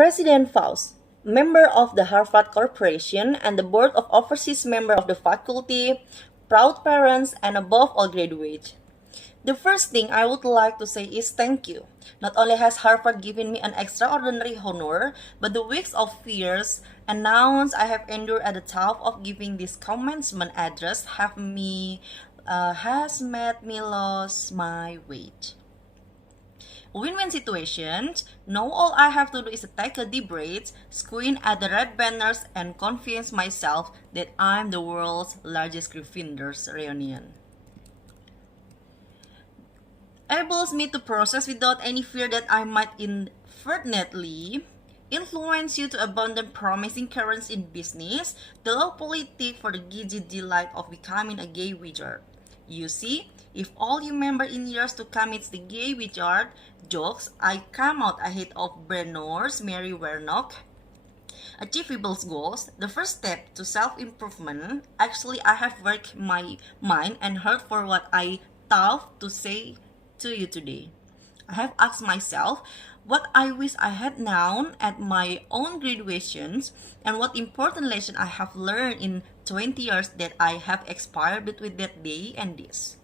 President Faust, member of the Harvard Corporation and the Board of Overseas member of the faculty, proud parents, and above all graduates. The first thing I would like to say is thank you. Not only has Harvard given me an extraordinary honor, but the weeks of fears and nouns I have endured at the top of giving this commencement address has made me lose my weight. Win-win situations. Now all I have to do is to take a deep breath, squint at the red banners, and convince myself that I'm the world's largest Gryffindors reunion. Enables me to process without any fear that I might inadvertently influence you to abandon promising currents in business, the low politic for the giddy delight of becoming a gay wizard. You see, if all you remember in years to come it's the gay wizard jokes, I come out ahead of Brennor's Mary Warnock. Achievable goals, the first step to self-improvement. Actually, I have worked my mind and heart for what I thought to say to you today. I have asked myself what I wish I had known at my own graduations and what important lesson I have learned in 20 years that I have expired between that day and this.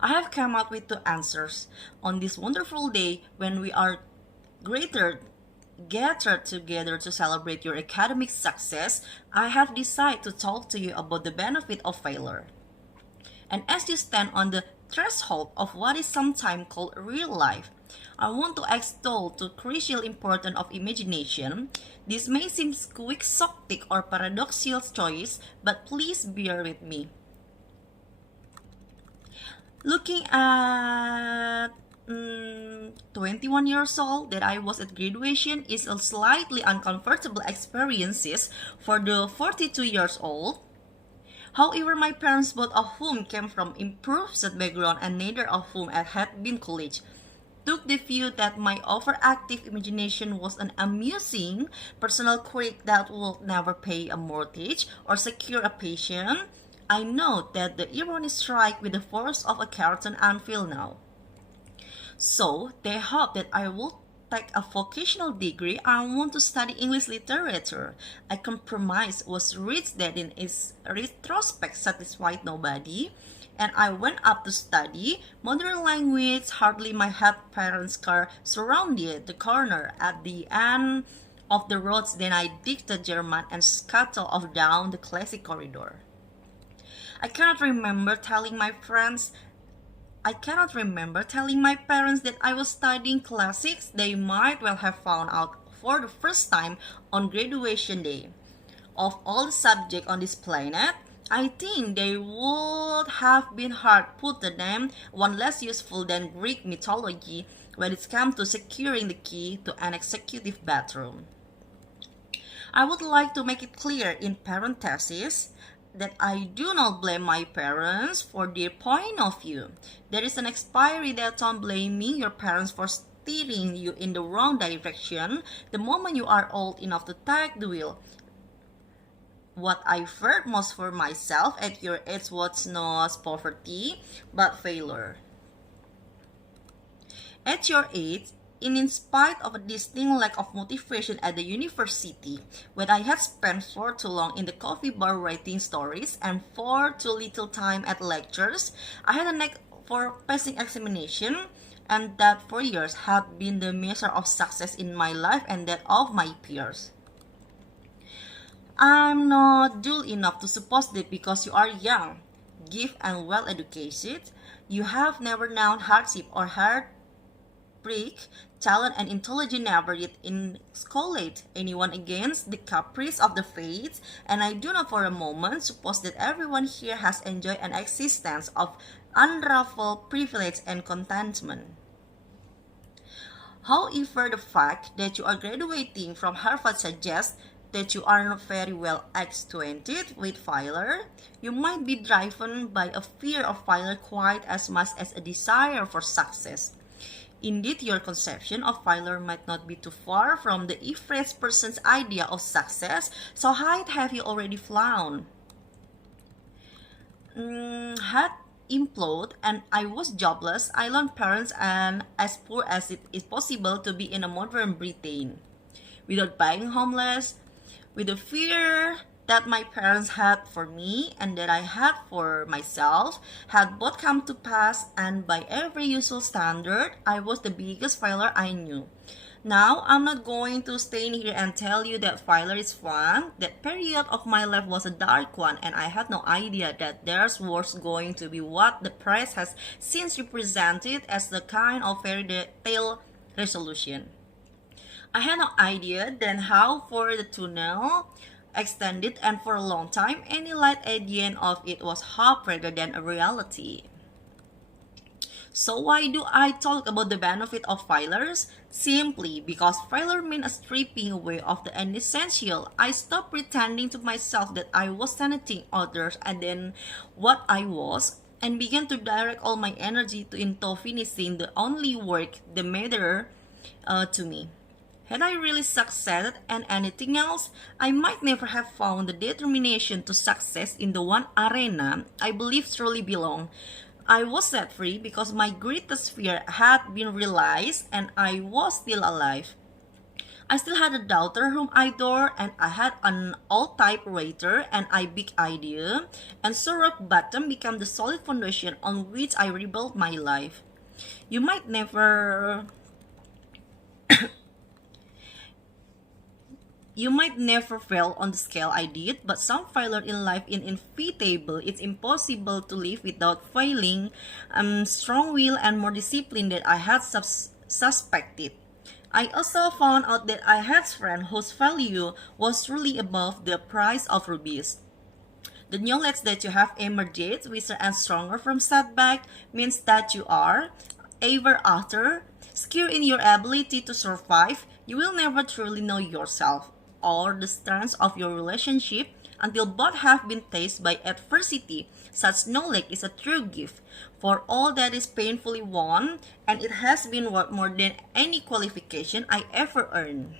I have come up with two answers. On this wonderful day when we are gathered together to celebrate your academic success, I have decided to talk to you about the benefit of failure. And as you stand on the threshold of what is sometimes called real life, I want to extol the crucial importance of imagination. This may seem quixotic or paradoxical choice, but please bear with me. Looking at 21 years old that I was at graduation is a slightly uncomfortable experiences for the 42 years old. However, my parents, both of whom came from improved background and neither of whom had been college, took the view that my overactive imagination was an amusing personal quirk that would never pay a mortgage or secure a pension. I know that the irony strike with the force of a cartoon until now. So they hope that I will take a vocational degree. I want to study English literature. A compromise was reached that in its retrospect satisfied nobody, and I went up to study modern language. Hardly my head parents' car surrounded the corner at the end of the roads. Then I dictated German and scuttled off down the classic corridor. I cannot remember telling my parents that I was studying classics. They might well have found out for the first time on graduation day. Of all the subjects on this planet, I think they would have been hard put to them one less useful than Greek mythology when it comes to securing the key to an executive bathroom. I would like to make it clear in parentheses that I do not blame my parents for their point of view. There is an expiry that on blaming your parents for steering you in the wrong direction the moment you are old enough to take the wheel. What I feared most for myself at your age was not poverty, but failure. At your age, in spite of a distinct lack of motivation at the university, when I had spent far too long in the coffee bar writing stories and far too little time at lectures, I had a knack for passing examination, and that for years had been the measure of success in my life and that of my peers. I'm not dull enough to suppose that because you are young, gifted, and well educated, you have never known hardship or heartbreak. Talent and intelligence never yet inculcate anyone against the caprice of the fates, and I do not for a moment suppose that everyone here has enjoyed an existence of unruffled privilege and contentment. However, the fact that you are graduating from Harvard suggests that you are not very well acquainted with failure. You might be driven by a fear of failure quite as much as a desire for success. Indeed, your conception of failure might not be too far from the average person's idea of success. So how have you already flown? Had imploded and I was jobless, I learned parents and as poor as it is possible to be in a modern Britain. without being homeless, with the fear that my parents had for me and that I had for myself had both come to pass, and by every usual standard, I was the biggest failure I knew. Now, I'm not going to stay in here and tell you that failure is fun. That period of my life was a dark one, and I had no idea that theirs was going to be what the press has since represented as the kind of fairy tale resolution. I had no idea then how for the tunnel extended, and for a long time any light at the end of it was hope rather than a reality. So why do I talk about the benefit of failures? Simply because failure means a stripping away of the unessential. I stopped pretending to myself that I was anything other than what I was, and began to direct all my energy into finishing the only work that mattered to me. Had I really succeeded in anything else, I might never have found the determination to success in the one arena I believe truly belong. I was set free because my greatest fear had been realized and I was still alive. I still had a daughter whom I adored, and I had an old typewriter and a big idea, and so rock bottom became the solid foundation on which I rebuilt my life. You might never You might never fail on the scale I did, but some failure in life is inevitable. It's impossible to live without failing. Strong will and more discipline than I had suspected. I also found out that I had friends whose value was truly above the price of rubies. The knowledge that you have emerged wiser and stronger from setback means that you are, ever after, secure in your ability to survive. You will never truly know yourself or the strengths of your relationship until both have been tasted by adversity. Such knowledge is a true gift for all that is painfully won, and it has been worth more than any qualification I ever earned.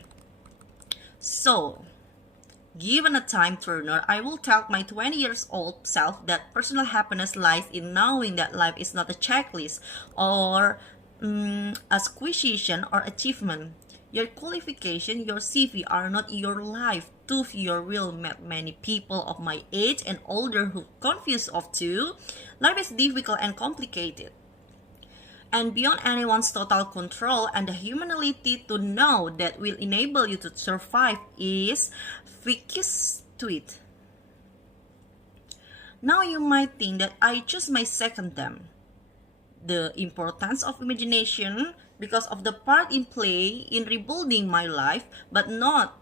So, given a time turner, I will tell my 20 years old self that personal happiness lies in knowing that life is not a checklist or a squisition or achievement. Your qualification, your CV are not your life. To your will met many people of my age and older who confused of two. Life is difficult and complicated, and beyond anyone's total control, and the humanity to know that will enable you to survive is fictitious to it. Now you might think that I choose my second term. The importance of imagination because of the part in play in rebuilding my life, but not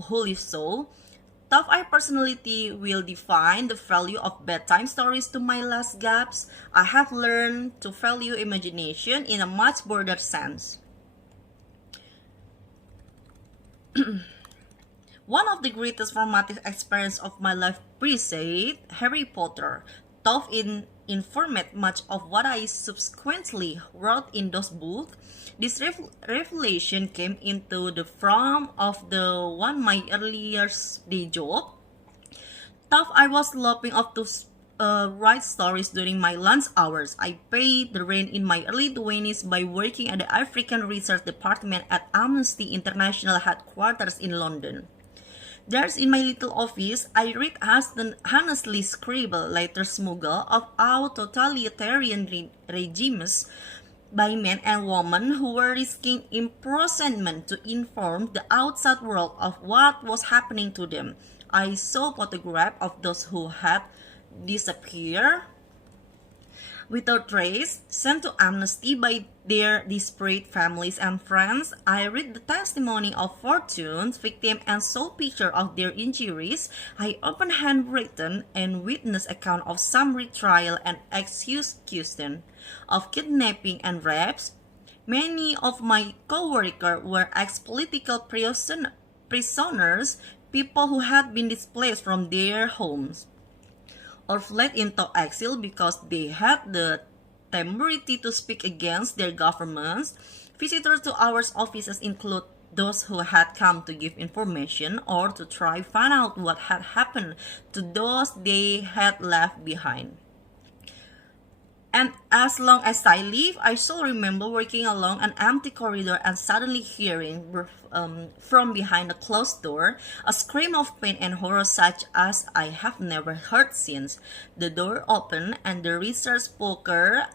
wholly so. Tough I personality will define the value of bedtime stories to my last gaps. I have learned to value imagination in a much broader sense. One of the greatest formative experiences of my life preceded Harry Potter. Though it informed much of what I subsequently wrote in those books, this revelation came into the form of the one my earlier day job. Though I was lopping off to write stories during my lunch hours, I paid the rent in my early 20s by working at the African Research Department at Amnesty International headquarters in London. There's in my little office, I read honestly scribble later smuggle of our totalitarian regimes by men and women who were risking imprisonment to inform the outside world of what was happening to them. I saw photographs of those who had disappeared without trace, sent to Amnesty by their desperate families and friends. I read the testimony of fortune's victims and saw pictures of their injuries. I opened handwritten and witness account of some retrial and execution, of kidnapping and rapes. Many of my co-workers were ex-political prisoners, people who had been displaced from their homes or fled into exile because they had the temerity to speak against their governments. Visitors to our offices include those who had come to give information or to try find out what had happened to those they had left behind. And as long as I live, I shall remember walking along an empty corridor and suddenly hearing from behind a closed door a scream of pain and horror such as I have never heard since. The door opened and the research spoke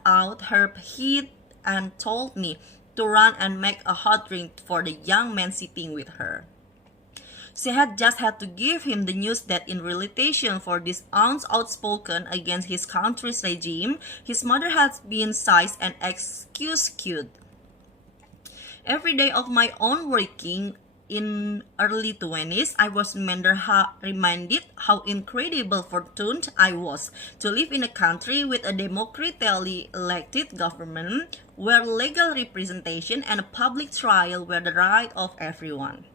out her head and told me to run and make a hot drink for the young man sitting with her. She had just had to give him the news that in retaliation for this ounce outspoken against his country's regime, his mother had been seized and executed. Every day of my own working in early 20s, I was reminded how incredible fortunate I was to live in a country with a democratically elected government where legal representation and a public trial were the right of everyone.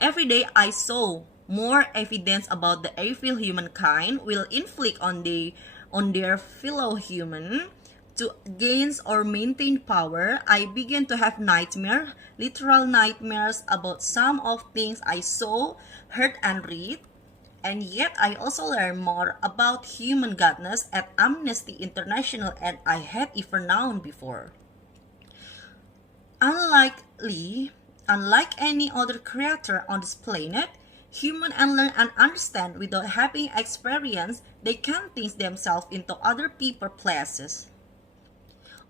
Every day I saw more evidence about the evil humankind will inflict on their fellow human to gain or maintain power. I began to have literal nightmares about some of things I saw, heard and read. And yet I also learned more about human goodness at Amnesty International than I had ever known before. Unlike any other creature on this planet, humans unlearn and understand without having experience. They can think themselves into other people's places.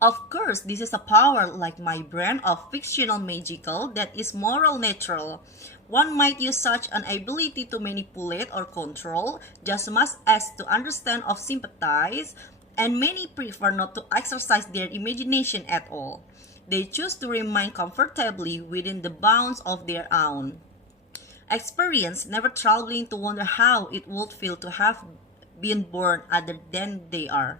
Of course, this is a power like my brand of fictional magical that is moral natural. One might use such an ability to manipulate or control just much as to understand or sympathize, and many prefer not to exercise their imagination at all. They choose to remain comfortably within the bounds of their own experience, never troubling to wonder how it would feel to have been born other than they are.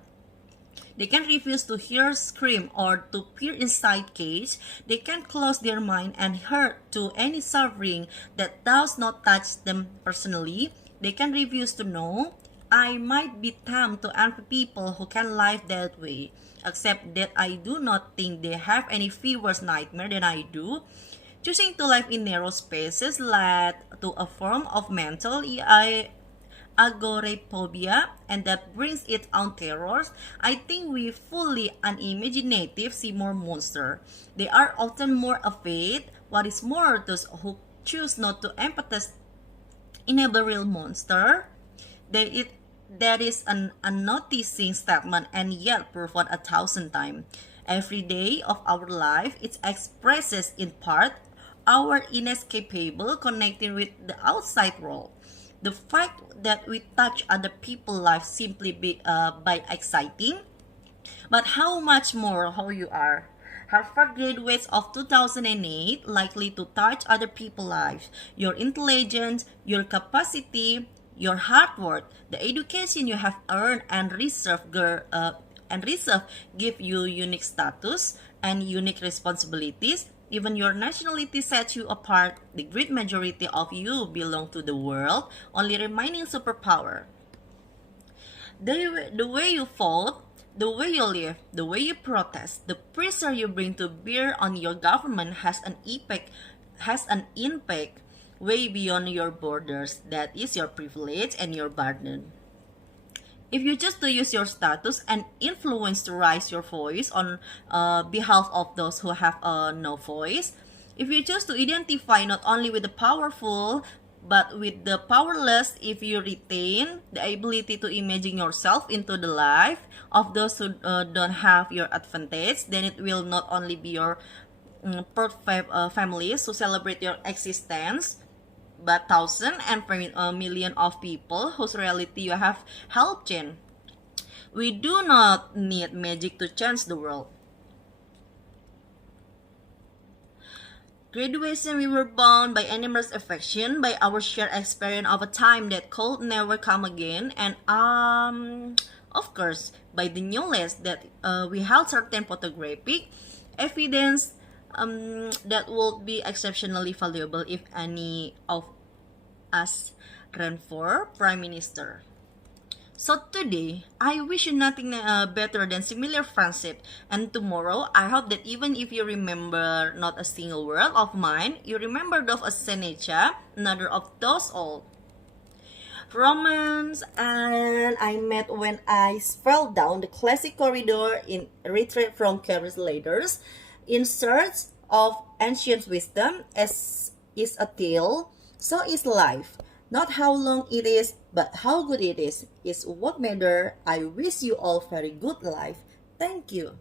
They can refuse to hear scream or to peer inside cage. They can close their mind and heart to any suffering that does not touch them personally. They can refuse to know. I might be tempted to envy people who can live that way, except that I do not think they have any fewer nightmare than I do. Choosing to live in narrow spaces led to a form of mental agoraphobia, and that brings its own terrors. I think we fully unimaginative see more monsters. They are often more afraid. What is more, those who choose not to empathize in a real monster, that is an unnoticing statement and yet proven 1,000 times. Every day of our life, it expresses in part our inescapable connecting with the outside world. The fact that we touch other people's lives simply by exciting, but how much more how you are. Harvard graduates of 2008 likely to touch other people's lives. Your intelligence, your capacity, your hard work, the education you have earned and reserve give you unique status and unique responsibilities. Even your nationality sets you apart. The great majority of you belong to the world, only remaining superpower. The way you vote, the way you live, the way you protest, the pressure you bring to bear on your government has an impact way beyond your borders. That is your privilege and your burden. If you choose to use your status and influence to raise your voice on behalf of those who have no voice, if you choose to identify not only with the powerful but with the powerless, if you retain the ability to imagine yourself into the life of those who don't have your advantage, then it will not only be your perfect families who celebrate your existence, but thousands and millions of people whose reality you have helped change. We do not need magic to change the world. Graduation, we were bound by enormous affection, by our shared experience of a time that could never come again, and of course, by the knowledge that we held certain photographic evidence that would be exceptionally valuable if any of us ran for Prime Minister. So today, I wish you nothing better than similar friendship. And tomorrow, I hope that even if you remember not a single word of mine, you remember those of Seneca, another of those all. Romance and I met when I fell down the classic corridor in retreat from careless leaders in search of ancient wisdom as is a tale, so is life. Not how long it is, but how good it is what matter. I wish you all very good life. Thank you.